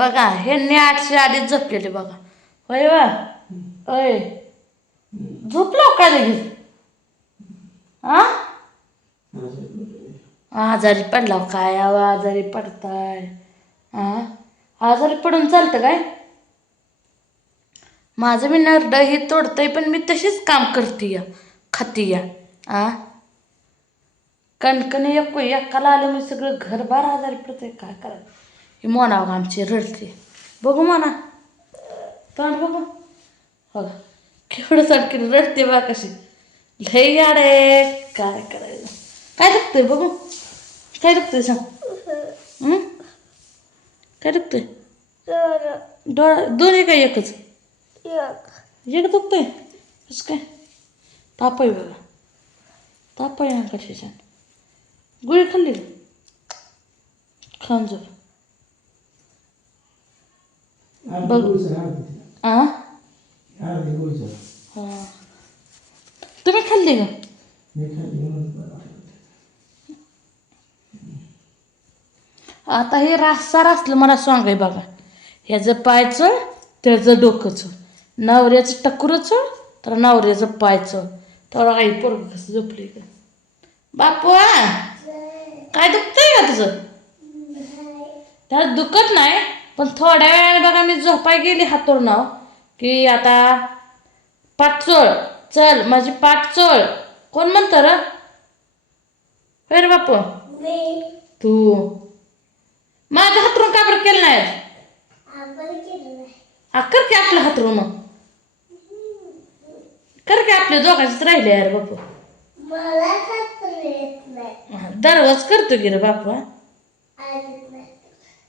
बघा ह्यांनी 8च्या आधीच झोपलेले बघा. होय वा अय झोपलो का लगेच? आजारी पडला काय? आजारी पडताय? आजारी पडून चालतं काय? माझं मी नरड हे तोडतंय पण मी तशीच काम करते या खाती या कणकण एकाला आलं मी सगळं घरबार आजारी पडतंय. काय करायचं? ही मोना बघा आमची रडते. बघू मोना तोंड बघू हो केवढं सारखी रडते बा कशी लई गाडे. काय करायचं? काय दुखतंय बघू? काय दुखतंय सांग? काय दुखतंय? डोळा दोन्ही काय एकच? एक दुखतंय कसं काय? ताप आहे बघा. ताप आहे कशाच्या? गोळी खाल्ली खाऊन झोप बघ. तुम्ही खाल्ली का? आता हे रास्ता असलं मला सांगाय बघा. ह्याचं पायचं त्याचं डोकंच नवऱ्याचं टकुरचं तर नवऱ्याचं पायचं तेवढं काही पोरगं कसं झोपले का? बापू काय दुखतंय का तुझं? त्याला दुखत नाही पण थोड्या वेळाने बघा मी झोपाय गेली हातोर नाव की आता पाठ चोळ चल माझी पाठ चोळ. कोण म्हणतं र? होय रे बापू तू माझ्या हातरून का बरं केलं नाही? कर की आपलं हातरून मग कर की आपले दोघांचीच राहिले यार बापू. दररोज करतो की रे बापू.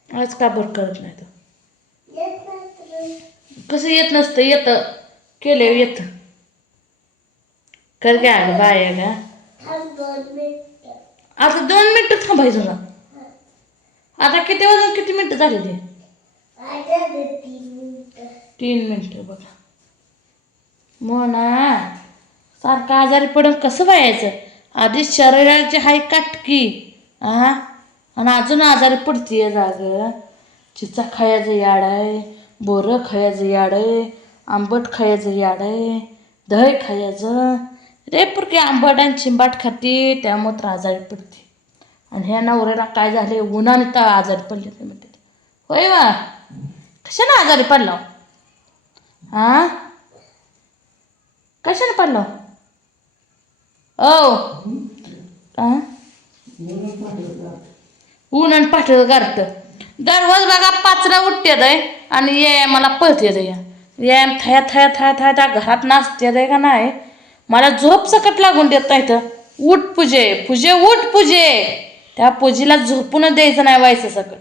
आज का बरं करत नाही तो? कसं येत नसतं? येतं केले येतं. कर घ्या ग बाय का? आता 2 मिनिटं थांबायचं ना. आता किती वाजून किती मिनिटं झाली ते? 3 मिनिटं बघा. मोना सारखं आजारी पडून कसं व्हायचं? आधी शरीराची हाय काटकी आणि अजून आजारी पडतीये जाग. चिचा खायचं याड आहे, बोरं खायचं याड आहे, आंबट खायचं याड आहे, दही खायचं रे पुरकी आंबट आणि चिंबाट खाती त्यामुळे तर आजारी पडते. आणि ह्या नवऱ्याला काय झाले उन्हाने तर आजारी पडले ते म्हणते. होय वा कशाने आजारी पडला? कशाने पडला? ऊन आणि पाठीवर गारट. दररोज बघा 5ला उठते दय आणि ये मला पळते दे या थया थया थया थया त्या घरात नाचते दे का नाही. मला झोप सकट लागून देत नाही तर उठ पूजे पूजे उठ पूजे. त्या पूजेला झोपून द्यायचं नाही व्हायचं सकट.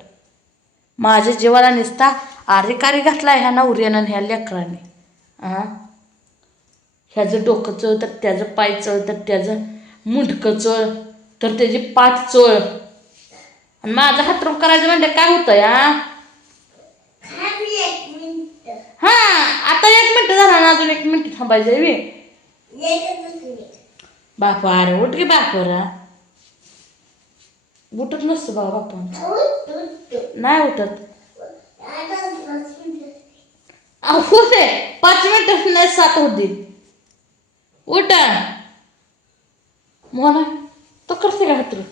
माझ्या जीवाला निसता आरिकारी घातला ह्या नवऱ्यानं ह्या लेकराने. ह्याचं डोकं चळ तर त्याचं पाय चळ तर त्याचं मुंडकं चळ तर त्याची पाठ चळ. आणि माझं हातरून करायचं म्हणजे काय होतं या? आता 1 मिनिट झाला ना अजून 1 मिनिट थांबायचं बापू. अरे उठ की बापूरा. उठत नसतं बाबा बापू नाही उठत. दे 5 मिनिट नाही 7 होतील. उठ मोना तो करते का हातरून?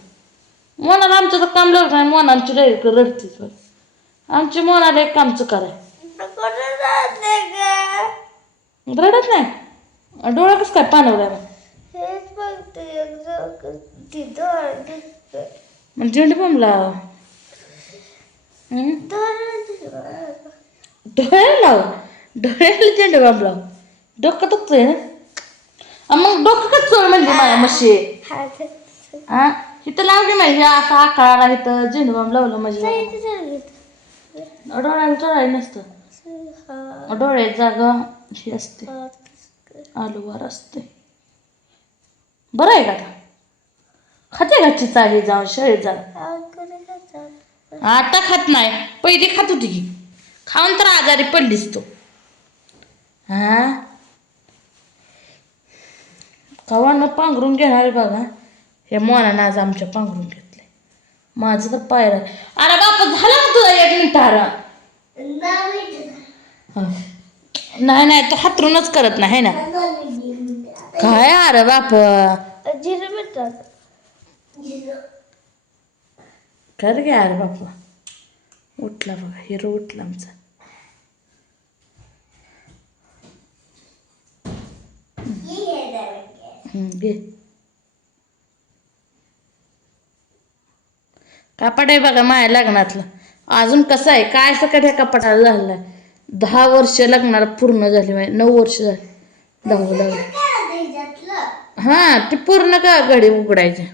मोनाला आमचं तर काम लागत नाही. मोना आमची डायरेक्ट रडतीच. आमची मोनाला एक कामचं कराय रडत नाही. डोळा कसं काय पाणवला मग झेंडू बम लाव. डोळ्याला लाव. डोळ्याला झेंडू बम लाव. डोकं दुखतंय ना मग डोकं कसं चोळ म्हणजे माझ्या मशी इथं लावली माहिती असं आकाराला इथं झेंडू बम लावलं म्हणजे डोळ्याला चोळायला नसतं. डोळ्यात जागा ही असते आलूवार असते. बरं आहे का आता? खाते का चिचा हे जाऊन शाळेत जाऊन? आता खात नाही पहिली खात होती की. खाऊन तर आजारी पडलीस तू. कवानं पांघरून घेणार बघा. हे मोनानं आज आमच्या पांघरून घेतलंय. माझं तर पायला. अरे बापा झालं ना तुझा 1 मिनिट. हं. नाही नाही तो हातरूनच करत नाही है ना काय अरे बाप कर घ्या अरे बापा उठला बघा हिरो उठला आमचा घे कापड आहे बघा माझ्या लग्नातलं अजून कसं आहे काय सकट ह्या कपाटाला झालं आहे 10 वर्ष लग्नाला पूर्ण झाली माझी 9 वर्ष झाली 10 लागली हां ते पूर्ण का घडी उघडायचे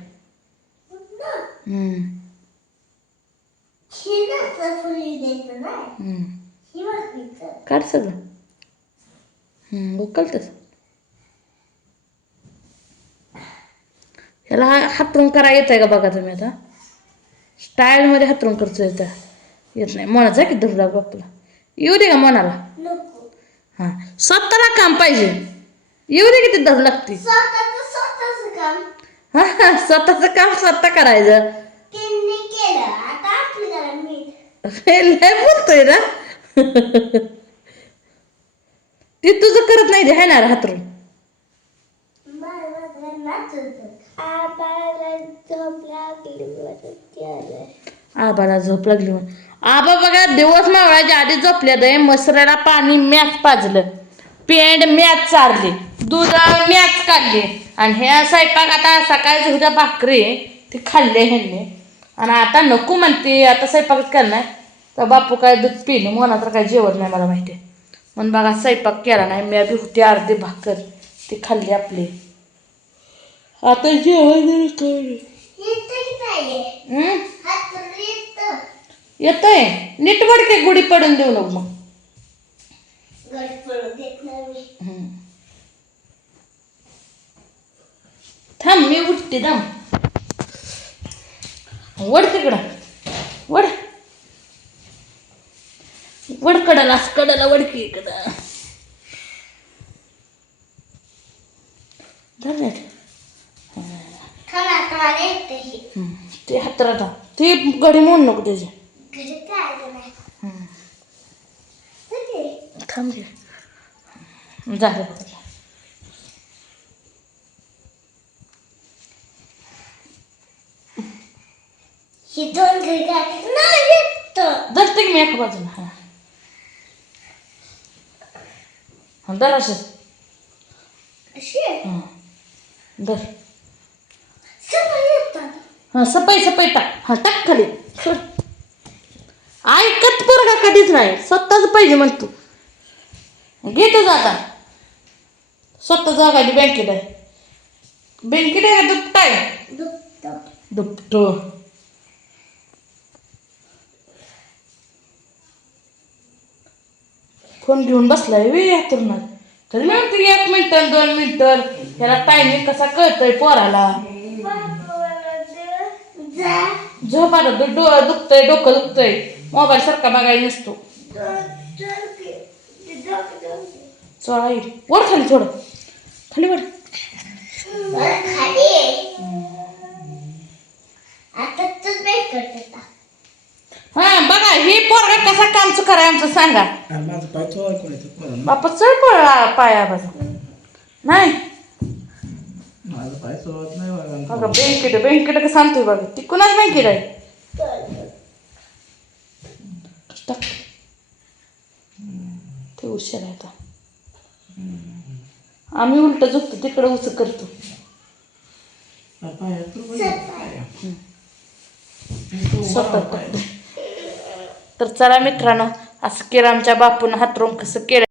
काढ सगळं उकलतच ह्याला हातरून करा येत आहे का बघा तुम्ही आता स्टाईलमध्ये हातरून खर्च येत नाही मनाचा की धरला बापला येऊ दे का मनाला हां स्वतःला काम पाहिजे येऊ दे किती धर लागते हां स्वतःचं काम स्वतः करायचं लय बोलतोय ना ते तुझं करत नाही आहे ना हातरून आबाला झोप लागली म्हणून आबा बघा दिवस मावळाच्या आधी झोपल्यात मसऱ्याला पाणी मॅच पाजलं पेंड मॅच चारली दूध मॅच काढली आणि ह्या स्वयंपाक आता सकाळी उद्या भाकरी ती खाल्ली ह्यांनी आणि आता नको म्हणते आता स्वयंपाकच करणार तर बापू काय दूध पिलं मला तर काय जेवण नाही मला माहिती म्हणून बघा स्वयंपाक केला नाही मी बी होती अर्धी भाकर ती खाल्ली आपली आता जेवण येतोय नीट वडके गुढी पडून देऊ नको मग थांब मी उठते थांब वड तिकडं वड वड कडला कडला वडकी इकडं ते हातरात ते गडी म्हणून नको त्याचे थांब घे झालं बघा धरते की मी एका बाजूला हां हां धर असं हां धर हां सपाई टाक हां टाक खाली ऐकत पोरगा कधीच नाही स्वतःच पाहिजे म्हणतो घे तुझं आता स्वतः जागा बँकेत आहे बँकेत आहे का दुपटा आहे दुपटो फोन घेऊन बसलाय वे हातून तरी म्हणते 1 मिनिट 2 मिनिटं ह्याला टायमिंग कसा कळतोय पोराला झोप आता दुखतंय डोकं दुखतंय मोबाईल सारखा बघायला नसतो चला येईल वर खाली थोडं खाली वर हा बघा हे पोरगा कसा कामचं कराय आमचं सांगा बापा चढ पाया बाजू नाही बघा बँकेट का सांगतोय बघा ती कुणाच बँकेट आहे ते उशीर आहे आता आम्ही उलट झोपतो तिकडं उच करतो तर चला मित्रांनो असं केलं आमच्या बापून हातरून कसं केलं